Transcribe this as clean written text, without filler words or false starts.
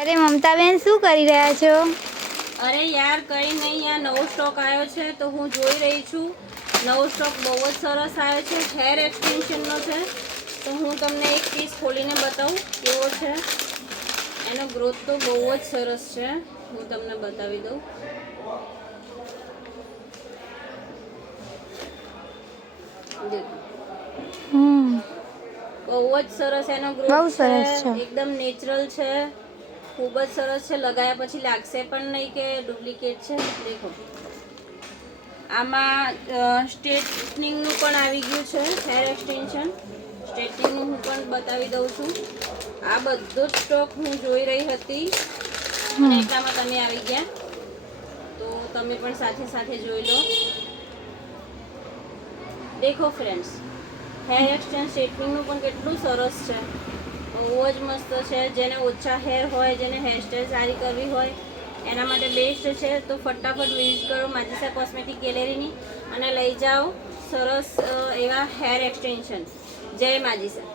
અરે મમતાબેન શું કરી રહ્યા છો? અરે યાર કંઈ નહીં, આ નવો સ્ટોક આવ્યો છે તો હું જોઈ રહી છું. નવો સ્ટોક બહુ જ સરસ આવ્યો છે, હેર એક્સટેન્શનનો છે. તો હું તમને એક પીસ ખોલીને બતાવું કેવો છે. એનો ગ્રોથ તો બહુ જ સરસ છે, હું તમને બતાવી દઉં. બહુ જ સરસ એનો ગ્રોથ છે, એકદમ નેચરલ છે, ખૂબ જ સરસ છે. લગાયા પછી લાગશે પણ નહીં કે ડુપ્લિકેટ છે. દેખો આમાં સ્ટ્રેટનિંગનું પણ આવી ગયું છે, હેર એક્સટેન્શન સ્ટ્રેટનિંગનું હું પણ બતાવી દઉં છું. આ બધો જ સ્ટોક હું જોઈ રહી હતી અને એટલામાં તમે આવી ગયા, તો તમે પણ સાથે સાથે જોઈ લો. દેખો ફ્રેન્ડ્સ, હેર એક્સટેન્શન સ્ટ્રેટનિંગનું પણ કેટલું સરસ છે, બહુ જ મસ્ત છે. જેને ઓછા હેર હોય, જેને હેરસ્ટાઈલ સારી કરવી હોય એના માટે બેસ્ટ છે. તો ફટાફટ વિઝિટ કરો માજીસા કોસ્મેટિક ગેલેરીની અને લઈ જાઓ સરસ એવા હેર એક્સટેન્શન. જય માજીસા.